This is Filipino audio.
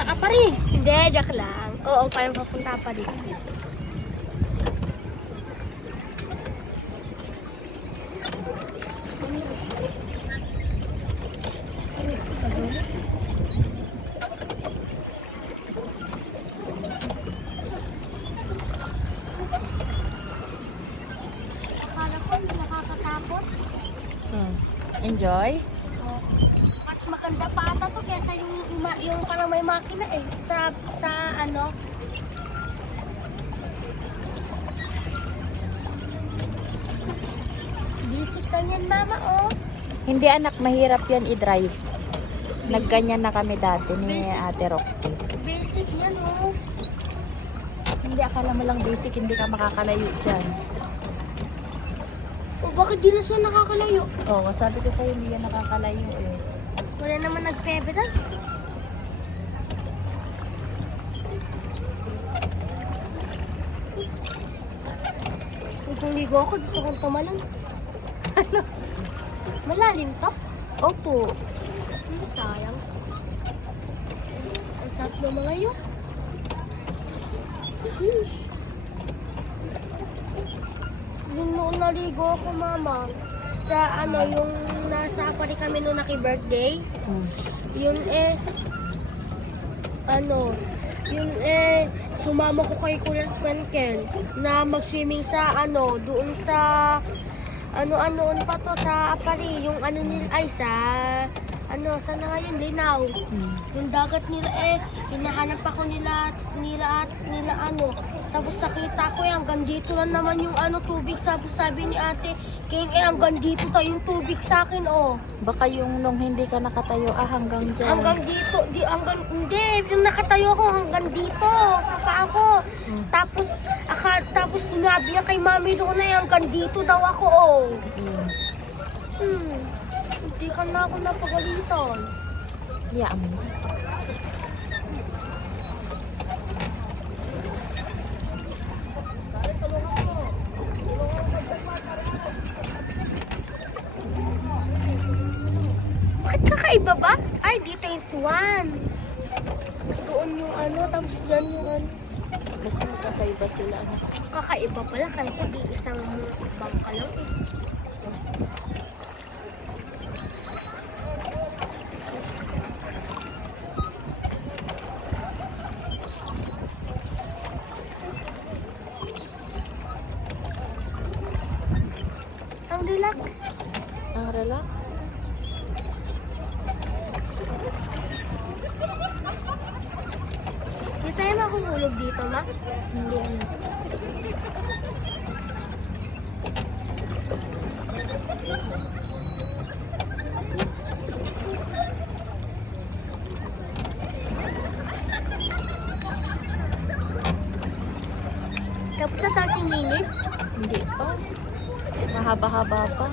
papunta ka pa rin. Hindi, joke lang. Oo, parang papunta pa rin. Akala ko nakakatakot. Enjoy? Mas maganda pa ata to kesa yung parang may makina eh. Sa ano. Basic lang yan mama oh. Hindi anak, mahirap yan i-drive. Nagganyan na kami dati ni Ate Roxy. Basic yan oh. Hindi, akala mo lang basic, hindi ka makakalayo dyan. O bakit di na siya nakakalayo? Oo, sabi ko sa'yo, hindi yan nakakalayo eh. Wala naman nagpebedal. Kung ligo ako, gusto kong tumalon. Ano? Malalim to? Opo. Sayang. Ang sarap ng mga yun. Yung noon naligo ako, mama, sa ano, yung nasa pari kami noong naki-birthday, yun sumama ko kay Kuya Kenken na mag-swimming sa ano, doon sa ano pa to, sa Apari, yung ano nila, ay sa ano, sana nga yun, Linaw. Yung dagat nila hinahanap ako nila ano. Tapos nakita ko hanggang dito lang naman yung ano, tubig. Tapos sabi ni ate, King, hanggang dito tayo yung tubig sa akin, oh. Baka yung nung hindi ka nakatayo, hanggang dyan. Hanggang dito, hindi, yung nakatayo ko hanggang dito, sa paa ko. Tapos sinabi niya kay mami doon na hanggang dito daw ako, oh. Hindi ka na ako napagalitan. Yeah, Bakit kakaiba ba? Ay, dito yung swan. Doon yung ano, tapos dyan yung ano. mas magkakaiba sila. Kakaiba pala, kaya ko di isang bangka lang eh. Ang relax. Ang relax. Di tayo makukulog dito, ma? Hindi ano. Tapos na 30 minutes. Hindi pa. Mahaba-haba pa.